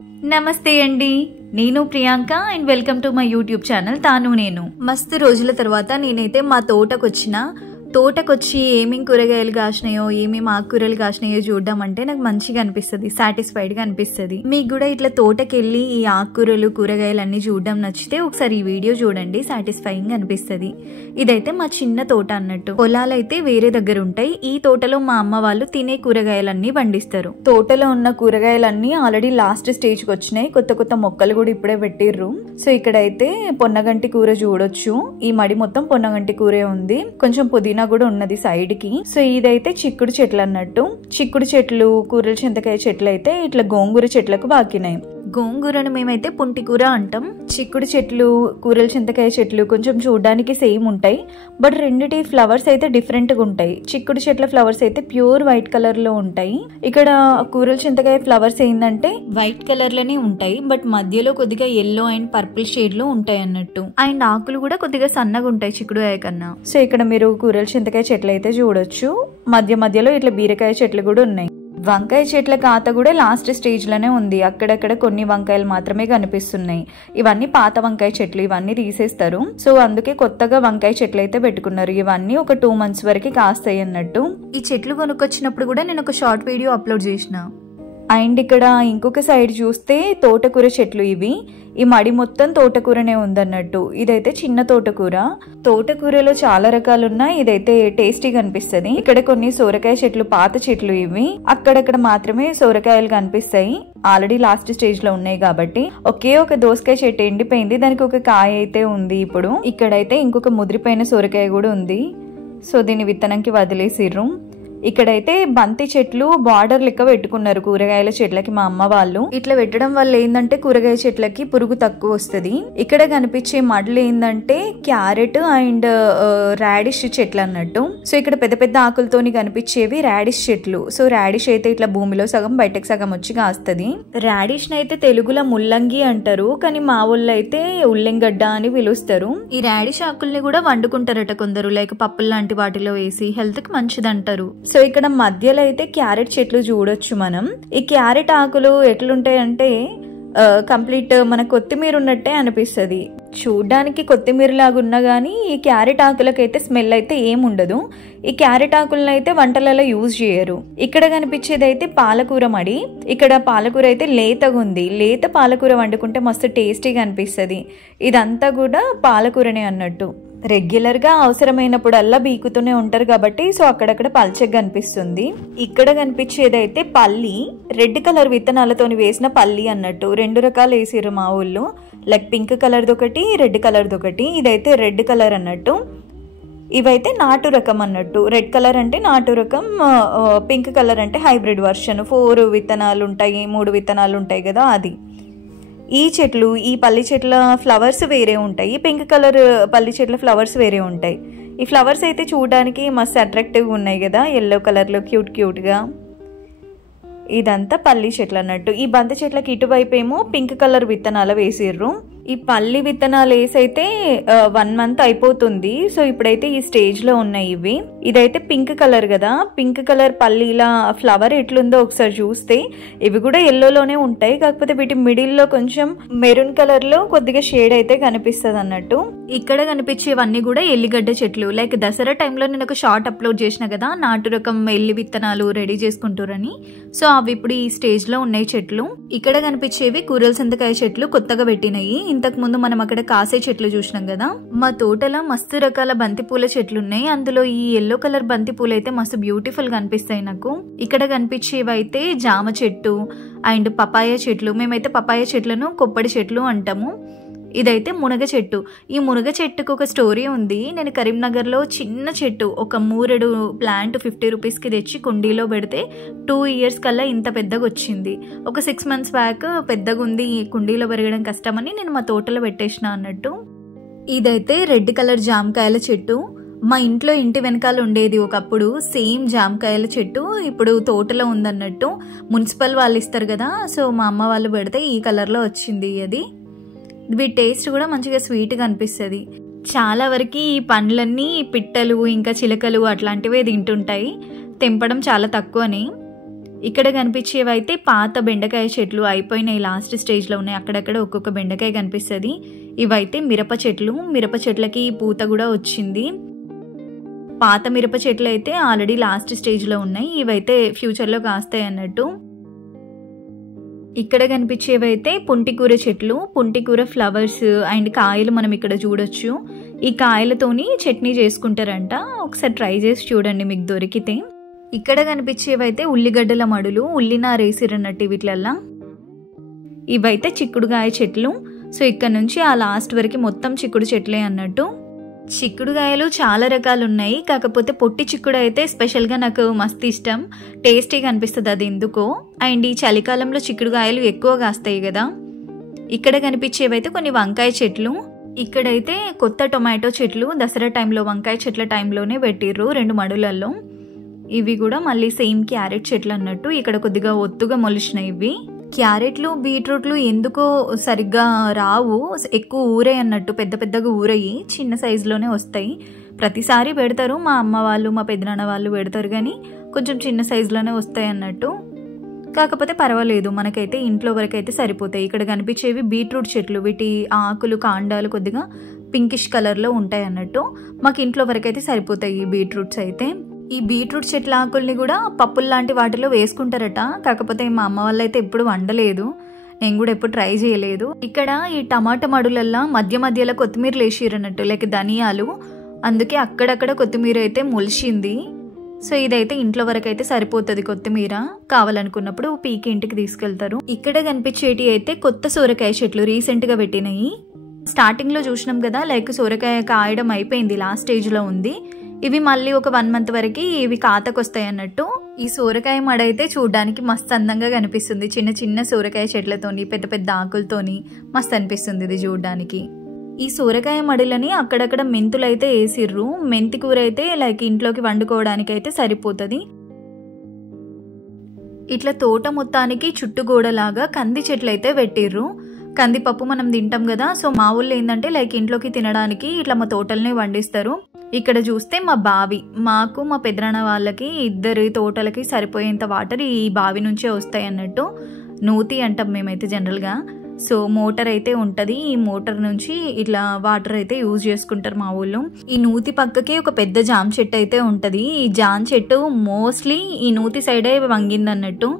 నమస్తే అండి, నేను Priyanka and welcome to my YouTube channel తాను నేను. మస్తు రోజుల తర్వాత నేనైతే మా తోటకొచ్చి ఏమేమి కూరగాయలు కాసినాయో ఏమేమి ఆకుకూరలు కాసినాయో చూడడం అంటే నాకు మంచిగా అనిపిస్తుంది, సాటిస్ఫైడ్గా అనిపిస్తుంది. మీకు కూడా ఇట్లా తోటకెళ్ళి ఈ ఆకుకూరలు కూరగాయలు అన్ని చూడడం నచ్చితే ఒకసారి ఈ వీడియో చూడండి, సాటిస్ఫైయింగ్ అనిపిస్తుంది. ఇదైతే మా చిన్న తోట అన్నట్టు. పొలాలైతే వేరే దగ్గర ఉంటాయి. ఈ తోటలో మా అమ్మ వాళ్ళు తినే కూరగాయలన్నీ పండిస్తారు. తోటలో ఉన్న కూరగాయలన్నీ ఆల్రెడీ లాస్ట్ స్టేజ్కి వచ్చినాయి. కొత్త కొత్త మొక్కలు కూడా ఇప్పుడే పెట్టిర్రు. సో ఇక్కడైతే పొన్నగంటి కూర చూడొచ్చు. ఈ మడి మొత్తం పొన్నగంటి కూరే ఉంది, కొంచెం పుదీనా కూడా ఉన్నది సైడ్ కి. సో ఇదైతే చిక్కుడు చెట్లు అన్నట్టు. చిక్కుడు చెట్లు, కూరల చింతకాయ చెట్లు అయితే ఇట్లా గోంగూర చెట్లకు బాకినాయి. గోంగూరను మేమైతే పుంటి కూర అంటాం. చిక్కుడు చెట్లు, కూరల చింతకాయ చెట్లు కొంచెం చూడడానికి సేమ్ ఉంటాయి, బట్ రెండిటి ఫ్లవర్స్ అయితే డిఫరెంట్ గా ఉంటాయి. చిక్కుడు చెట్ల ఫ్లవర్స్ అయితే ప్యూర్ వైట్ కలర్ లో ఉంటాయి. ఇక్కడ కూరల చింతకాయ ఫ్లవర్స్ ఏంటంటే వైట్ కలర్ లోనే ఉంటాయి, బట్ మధ్యలో కొద్దిగా ఎల్లో అండ్ పర్పుల్ షేడ్ లో ఉంటాయి అన్నట్టు. అండ్ ఆకులు కూడా కొద్దిగా సన్నగా ఉంటాయి చిక్కుడుకాయ కన్నా. సో ఇక్కడ మీరు కూరల చింతకాయ చెట్లు అయితే చూడొచ్చు. మధ్యలో ఇట్లా బీరకాయ చెట్లు కూడా ఉన్నాయి. వంకాయ చెట్ల కాత కూడా లాస్ట్ స్టేజ్ లోనే ఉంది. అక్కడక్కడ కొన్ని వంకాయలు మాత్రమే కనిపిస్తున్నాయి. ఇవన్నీ పాత వంకాయ చెట్లు, ఇవన్నీ తీసేస్తారు. సో అందుకే కొత్తగా వంకాయ చెట్లు అయితే పెట్టుకున్నారు. ఇవన్నీ ఒక 2 months వరకు కాస్తాయి అన్నట్టు. ఈ చెట్లు కొనుక్కొచ్చినప్పుడు కూడా నేను ఒక షార్ట్ వీడియో అప్లోడ్ చేసిన. అండ్ ఇక్కడ ఇంకొక సైడ్ చూస్తే తోటకూర చెట్లు ఇవి. ఈ మడి మొత్తం తోటకూరనే ఉందన్నట్టు. ఇదైతే చిన్న తోటకూర. తోటకూరలో చాలా రకాలు ఉన్నాయి. ఇదైతే టేస్టీగా అనిపిస్తుంది. ఇక్కడ కొన్ని సోరకాయ చెట్లు, పాత చెట్లు ఇవి. అక్కడక్కడ మాత్రమే సోరకాయలు కనిపిస్తాయి, ఆల్రెడీ లాస్ట్ స్టేజ్ లో ఉన్నాయి కాబట్టి. ఒకే ఒక దోసకాయ చెట్టు ఎండిపోయింది, దానికి ఒక కాయ అయితే ఉంది. ఇప్పుడు ఇక్కడైతే ఇంకొక ముదిరిపోయిన సోరకాయ కూడా ఉంది. సో దీన్ని విత్తనంకి వదిలేసిర్రు. ఇక్కడైతే బంతి చెట్లు బార్డర్ లెక్క పెట్టుకున్నారు కూరగాయల చెట్లకి మా అమ్మ వాళ్ళు. ఇట్లా పెట్టడం వల్ల ఏంటంటే కూరగాయ చెట్లకి పురుగు తక్కువ వస్తుంది. ఇక్కడ కనిపించే మడులు ఏంటంటే క్యారెట్ అండ్ రాడిష్ చెట్లు అన్నట్టు. సో ఇక్కడ పెద్ద పెద్ద ఆకులతోని కనిపించేవి రాడిష్ చెట్లు. సో రాడిష్ అయితే ఇట్లా భూమిలో సగం బయటకు సగం వచ్చి కాస్తుంది. రాడిష్ అయితే తెలుగులో ముల్లంగి అంటారు, కానీ మా ఊళ్ళో అయితే ఉల్లెంగడ్డ అని పిలుస్తారు. ఈ రాడిష్ ఆకుల్ని కూడా వండుకుంటారట కొందరు, లైక్ పప్పులు లాంటి వాటిలో వేసి, హెల్త్ కి మంచిది అంటారు. సో ఇక్కడ మధ్యలో అయితే క్యారెట్ చెట్లు చూడొచ్చు మనం. ఈ క్యారెట్ ఆకులు ఎట్లుంటాయంటే కంప్లీట్ మన కొత్తిమీర ఉన్నట్టే అనిపిస్తుంది. చూడ్డానికి కొత్తిమీర లాగా ఉన్నా గానీ ఈ క్యారెట్ ఆకులకైతే స్మెల్ అయితే ఏముండదు. ఈ క్యారెట్ ఆకులను అయితే వంటలలో యూజ్ చేయరు. ఇక్కడ కనిపించేది అయితే పాలకూర మడి. ఇక్కడ పాలకూర అయితే లేతగా ఉంది. లేత పాలకూర వండుకుంటే మస్తు టేస్టీగా అనిపిస్తుంది. ఇదంతా కూడా పాలకూరనే అన్నట్టు. రెగ్యులర్ గా అవసరమైనప్పుడల్లా బీకుతూనే ఉంటారు కాబట్టి సో అక్కడక్కడ పల్చగా కనిపిస్తుంది. ఇక్కడ కనిపించేది అయితే పల్లి, రెడ్ కలర్ విత్తనాలతోని వేసిన పల్లి అన్నట్టు. 2 రకాలు వేసిర్రు మా ఊళ్ళో, లైక్ పింక్ కలర్ది ఒకటి, రెడ్ కలర్ది ఒకటి. ఇదైతే రెడ్ కలర్ అన్నట్టు. ఇవైతే నాటు రకం అన్నట్టు. రెడ్ కలర్ అంటే నాటు రకం, పింక్ కలర్ అంటే హైబ్రిడ్ వర్షన్. 4 విత్తనాలు ఉంటాయి, 3 విత్తనాలు ఉంటాయి కదా అది. ఈ చెట్లు, ఈ పల్లి చెట్ల ఫ్లవర్స్ వేరే ఉంటాయి, పింక్ కలర్ పల్లి చెట్ల ఫ్లవర్స్ వేరే ఉంటాయి. ఈ ఫ్లవర్స్ అయితే చూడడానికి మస్తు అట్రాక్టివ్గా ఉన్నాయి కదా, ఎల్లో కలర్లో క్యూట్గా. ఇదంతా పల్లి చెట్లు అన్నట్టు. ఈ బంతి చెట్లకి ఇటువైపు ఏమో పింక్ కలర్ విత్తనాలు వేసిర్రు. ఈ పల్లి విత్తనాలు వేసైతే 1 month అయిపోతుంది. సో ఇప్పుడైతే ఈ స్టేజ్ లో ఉన్నాయి ఇవి. ఇదైతే పింక్ కలర్ కదా, పింక్ కలర్ పల్లీల ఫ్లవర్ ఎట్లుందో ఒకసారి చూస్తే ఇవి కూడా ఎల్లోలోనే ఉంటాయి, కాకపోతే వీటి మిడిల్ లో కొంచెం మెరూన్ కలర్ లో కొద్దిగా షేడ్ అయితే కనిపిస్తుంది అన్నట్టు. ఇక్కడ కనిపించేవన్నీ కూడా ఎల్లిగడ్డ చెట్లు. లైక్ దసరా టైంలో నేను ఒక షార్ట్ అప్లోడ్ చేసిన కదా, నాటు రకం ఎల్లి విత్తనాలు రెడీ చేసుకుంటారని. సో అవి ఇప్పుడు ఈ స్టేజ్ లో ఉన్నాయి చెట్లు. ఇక్కడ కనిపించేవి కూరల చింతకాయ చెట్లు, కొత్తగా పెట్టినాయి. ఇంతకు ముందు మనం అక్కడ కాసే చెట్లు చూసినాం కదా. మా తోటలో మస్తు రకాల బంతి పూల చెట్లు ఉన్నాయి. అందులో ఈ ఎల్లో కలర్ బంతి పూలు అయితే మస్తు బ్యూటిఫుల్ గా అనిపిస్తాయి నాకు. ఇక్కడ కనిపించేవి అయితే జామ చెట్టు అండ్ పపాయ చెట్లు. మేమైతే పపాయ చెట్లను కొప్పడి చెట్లు అంటాము. ఇదైతే మునగ చెట్టు. ఈ మునగ చెట్టుకు ఒక స్టోరీ ఉంది. నేను కరీంనగర్లో చిన్న చెట్టు, ఒక మూరెడు ప్లాంట్ 50 రూపీస్కి తెచ్చి కుండీలో పెడితే 2 years కల్లా ఇంత పెద్దగా వచ్చింది. ఒక 6 months బ్యాక్ పెద్దగా ఉంది, కుండీలో పెరగడం కష్టమని నేను మా తోటలో పెట్టేసిన అన్నట్టు. ఇదైతే రెడ్ కలర్ జామకాయల చెట్టు. మా ఇంటి వెనకాల ఉండేది ఒకప్పుడు సేమ్ జామకాయల చెట్టు, ఇప్పుడు తోటలో ఉందన్నట్టు. మున్సిపల్ వాళ్ళు ఇస్తారు కదా, సో మా అమ్మ వాళ్ళు పెడితే ఈ కలర్లో వచ్చింది అది. వీటి టేస్ట్ కూడా మంచిగా స్వీట్గా అనిపిస్తుంది. చాలా వరకు ఈ పండ్లన్నీ పిట్టలు ఇంకా చిలకలు అట్లాంటివే తింటుంటాయి, తెంపడం చాలా తక్కువని. ఇక్కడ కనిపించేవి అయితే పాత బెండకాయ చెట్లు అయిపోయినాయి, లాస్ట్ స్టేజ్లో ఉన్నాయి. అక్కడక్కడ ఒక్కొక్క బెండకాయ కనిపిస్తుంది. ఇవైతే మిరప చెట్లు, మిరప చెట్లకి పూత కూడా వచ్చింది. పాత మిరప చెట్లు అయితే ఆల్రెడీ లాస్ట్ స్టేజ్లో ఉన్నాయి, ఇవైతే ఫ్యూచర్లో కాస్తాయి అన్నట్టు. ఇక్కడ కనిపించేవి అయితే పుంటికూర చెట్లు, పుంటికూర ఫ్లవర్స్ అండ్ కాయలు మనం ఇక్కడ చూడొచ్చు. ఈ కాయలతోని చట్నీ చేసుకుంటారంట, ఒకసారి ట్రై చేసి చూడండి మీకు దొరికితే. ఇక్కడ కనిపించేవైతే ఉల్లిగడ్డల మడులు, ఉల్లినారేసిరన్నట్టు వీటిలల్లా. ఇవైతే చిక్కుడుగాయ చెట్లు. సో ఇక్కడ నుంచి ఆ లాస్ట్ వరకు మొత్తం చిక్కుడు చెట్లే అన్నట్టు. చిక్కుడుగాయలు చాలా రకాలు ఉన్నాయి, కాకపోతే పొట్టి చిక్కుడు అయితే స్పెషల్గా నాకు మస్తు ఇష్టం, టేస్టీగా అనిపిస్తుంది అది ఎందుకో. అండ్ ఈ చలికాలంలో చిక్కుడుగాయలు ఎక్కువ కాస్తాయి కదా. ఇక్కడ కనిపించేవైతే కొన్ని వంకాయ చెట్లు. ఇక్కడైతే కొత్త టొమాటో చెట్లు దసరా టైంలో, వంకాయ చెట్ల టైంలోనే పెట్టిర్రు 2 మడులలో. ఇవి కూడా మళ్ళీ సేమ్ క్యారెట్ చెట్లు అన్నట్టు. ఇక్కడ కొద్దిగా ఒత్తుగా మొలిచినాయి ఇవి. క్యారెట్లు, బీట్రూట్లు ఎందుకో సరిగ్గా రావు, ఎక్కువ ఊరే అన్నట్టు, పెద్ద పెద్దగా ఊరయి చిన్న సైజులోనే వస్తాయి. ప్రతిసారి పెడతారు, మా అమ్మ వాళ్ళు మా పెద్దనాన్న వాళ్ళు పెడతారు, కానీ కొంచెం చిన్న సైజులోనే వస్తాయి అన్నట్టు. కాకపోతే పర్వాలేదు, మనకైతే ఇంట్లో వరకు అయితే సరిపోతాయి. ఇక్కడ కనిపించేవి బీట్రూట్ చెట్లు, వీటి ఆకులు కాండాలు కొద్దిగా పింకిష్ కలర్లో ఉంటాయి అన్నట్టు. మాకు ఇంట్లో వరకు అయితే సరిపోతాయి ఈ బీట్రూట్స్ అయితే. ఈ బీట్రూట్ చెట్ల ఆకుల్ని కూడా పప్పులు లాంటి వాటిలో వేసుకుంటారట, కాకపోతే మా అమ్మ వాళ్ళు అయితే ఎప్పుడు వండలేదు, నేను కూడా ఎప్పుడు ట్రై చేయలేదు. ఇక్కడ ఈ టమాటా మడులల్లా మధ్య మధ్యలో కొత్తిమీర లేచిరన్నట్టు, లైక్ ధనియాలు, అందుకే అక్కడక్కడ కొత్తిమీర అయితే మొలిచింది. సో ఇదైతే ఇంట్లో వరకు అయితే సరిపోతుంది కొత్తిమీర, కావాలనుకున్నప్పుడు పీకి ఇంటికి తీసుకెళ్తారు. ఇక్కడ కనిపించేటి అయితే కొత్త సోరకాయ చెట్లు రీసెంట్గా పెట్టినాయి. స్టార్టింగ్లో చూసినాం కదా, లైక్ సోరకాయ కాయడం అయిపోయింది, లాస్ట్ స్టేజ్లో ఉంది. ఇవి మళ్ళీ ఒక 1 మంత్ వరకు ఇవి కాతకొస్తాయి అన్నట్టు. ఈ సోరకాయ మడ అయితే చూడడానికి మస్తు అందంగా కనిపిస్తుంది, చిన్న చిన్న సోరకాయ చెట్లతోని పెద్ద పెద్ద ఆకులతోని మస్తు అనిపిస్తుంది ఇది చూడడానికి. ఈ సోరకాయ మడులని అక్కడక్కడ మెంతులు అయితే వేసిర్రు, మెంతి కూర అయితే లైక్ ఇంట్లోకి వండుకోవడానికి అయితే సరిపోతుంది. ఇట్లా తోట మొత్తానికి చుట్టుగోడలాగా కంది చెట్లు అయితే పెట్టిర్రు. కందిపప్పు మనం తింటాం కదా, సో మా ఊళ్ళో ఏంటంటే లైక్ ఇంట్లోకి తినడానికి ఇట్లా మా తోటలనే వండిస్తారు. ఇక్కడ చూస్తే మా బావి, మాకు మా పెద్దనాన్న వాళ్ళకి 2 తోటలకి సరిపోయేంత వాటర్ ఈ బావి నుంచే వస్తాయి అన్నట్టు. నూతి అంటాం మేమైతే జనరల్గా. సో మోటార్ అయితే ఉంటుంది, ఈ మోటార్ నుంచి ఇట్లా వాటర్ అయితే యూజ్ చేసుకుంటారు మా ఊళ్ళో. ఈ నూతి పక్కకే ఒక పెద్ద జామ చెట్టు అయితే ఉంటుంది. ఈ జామ చెట్టు మోస్ట్లీ ఈ నూతి సైడే వంగింది అన్నట్టు,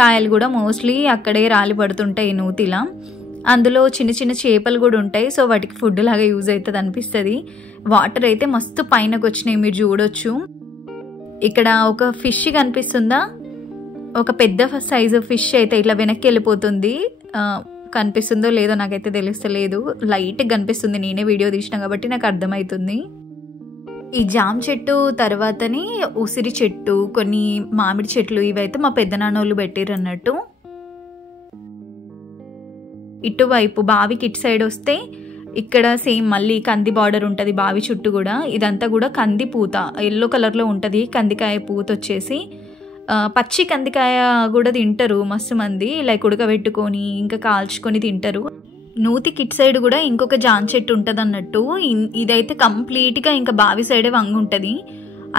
కాయలు కూడా మోస్ట్లీ అక్కడే రాలి పడుతుంటాయి ఈ నూతిలా. అందులో చిన్న చిన్న చేపలు కూడా ఉంటాయి, సో వాటికి ఫుడ్ లాగా యూజ్ అవుతుంది అనిపిస్తుంది. వాటర్ అయితే మస్తు పైనకు వచ్చినాయి, మీరు చూడొచ్చు. ఇక్కడ ఒక ఫిష్ కనిపిస్తుందా, ఒక పెద్ద సైజు ఫిష్ అయితే ఇట్లా వెనక్కి వెళ్ళిపోతుంది, కనిపిస్తుందో లేదో నాకైతే తెలుస్తలేదు, లైట్గా కనిపిస్తుంది, నేనే వీడియో తీసిన కాబట్టి నాకు అర్థమవుతుంది. ఈ జామ చెట్టు తర్వాతని ఉసిరి చెట్టు, కొన్ని మామిడి చెట్లు, ఇవైతే మా పెద్దనాన్నోళ్ళు పెట్టిర్రు అన్నట్టు. ఇటువైపు బావికి ఇటు సైడ్ వస్తే ఇక్కడ సేమ్ మళ్ళీ కంది బార్డర్ ఉంటుంది బావి చుట్టూ కూడా. ఇదంతా కూడా కంది పూత, ఎల్లో కలర్లో ఉంటుంది కందికాయ పూత వచ్చేసి. పచ్చి కందికాయ కూడా తింటారు మస్తు మంది, లైక్ ఉడకబెట్టుకొని ఇంకా కాల్చుకొని తింటారు. నూతి కిట్ సైడ్ కూడా ఇంకొక జామ చెట్టు ఉంటుంది అన్నట్టు. ఇదైతే కంప్లీట్గా ఇంకా బావి సైడే వంగి ఉంటుంది,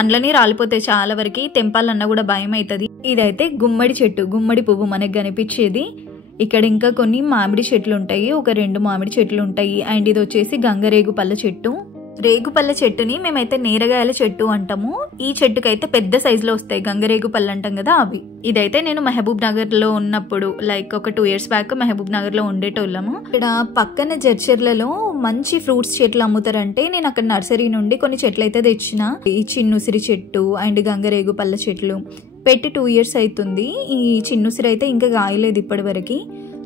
అందులోనే రాలిపోతాయి చాలా వరకు, తెంపాలన్నా కూడా భయం అవుతుంది. ఇదైతే గుమ్మడి చెట్టు, గుమ్మడి పువ్వు మనకు కనిపించేది. ఇక్కడ ఇంకా కొన్ని మామిడి చెట్లు ఉంటాయి, ఒక 2 మామిడి చెట్లు ఉంటాయి. అండ్ ఇది వచ్చేసి గంగరేగు పళ్ళ చెట్టు. రేగుపళ్ళ చెట్టుని మేమైతే నేరగాయల చెట్టు అంటాము. ఈ చెట్టుకైతే పెద్ద సైజులో వస్తాయి, గంగరేగు పళ్ళు అంటాం కదా అవి. ఇదైతే నేను మహబూబ్ నగర్లో ఉన్నప్పుడు, లైక్ ఒక 2 years బ్యాక్ మహబూబ్ నగర్లో ఉండేటోళ్ళము. ఇక్కడ పక్కన జడ్చర్లలో మంచి ఫ్రూట్స్ చెట్లు అమ్ముతారంటే నేను అక్కడ నర్సరీ నుండి కొన్ని చెట్లు అయితే తెచ్చిన. ఈ చిన్నుసిరి చెట్టు అండ్ గంగరేగు పళ్ళ చెట్లు పెట్టి 2 years అవుతుంది. ఈ చిన్నుసిరి అయితే ఇంకా కాయలేదు ఇప్పటి వరకు.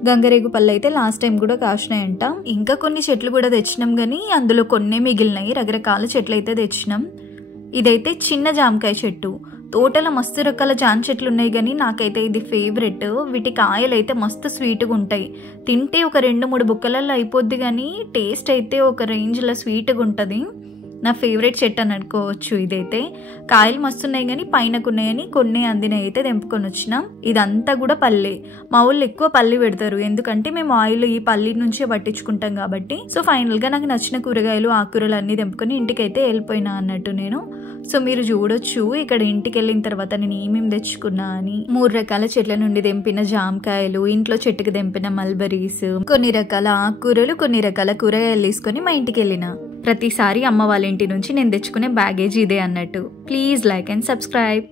గంగరేగు పళ్ళు అయితే లాస్ట్ టైం కూడా కాసినాయంట. ఇంకా కొన్ని చెట్లు కూడా తెచ్చినాం, కానీ అందులో కొన్ని మిగిలినాయి. రకరకాల చెట్లు అయితే తెచ్చినాం. ఇదైతే చిన్న జామకాయ చెట్టు. తోటలో మస్తు రకాల జామ చెట్లు ఉన్నాయి, కానీ నాకైతే ఇది ఫేవరెట్. వీటి కాయలు అయితే మస్తు స్వీట్గా ఉంటాయి, తింటే ఒక 2-3 బుక్కలలో అయిపోద్ది, కానీ టేస్ట్ అయితే ఒక రేంజ్లో స్వీట్గా ఉంటుంది. నా ఫేవరెట్ చెట్టు అని అనుకోవచ్చు. ఇదైతే కాయలు మస్తున్నాయి, కానీ పైనకున్నాయని కొన్ని అందినవి అయితే తెంపుకొని వచ్చినాం. ఇదంతా కూడా పల్లె. మా ఊళ్ళు ఎక్కువ పల్లి పెడతారు, ఎందుకంటే మేము ఆయిల్ ఈ పల్లి నుంచే పట్టించుకుంటాం కాబట్టి. సో ఫైనల్గా నాకు నచ్చిన కూరగాయలు ఆకుకూరలు అన్నీ తెంపుకొని ఇంటికైతే వెళ్ళిపోయినా అన్నట్టు నేను. సో మీరు చూడొచ్చు ఇక్కడ ఇంటికి వెళ్ళిన తర్వాత నేను ఏమేమి తెచ్చుకున్నా అని. 3 రకాల చెట్ల నుండి తెంపిన జామకాయలు, ఇంట్లో చెట్టుకు తెంపిన మల్బరీస్, కొన్ని రకాల ఆకుకూరలు, కొన్ని రకాల కూరగాయలు తీసుకొని మా ఇంటికి వెళ్ళిన. ప్రతిసారి అమ్మ వాళ్ళ ఇంటి నుంచి నేను తెచ్చుకునే బ్యాగేజ్ ఇదే అన్నట్టు. Please like and subscribe.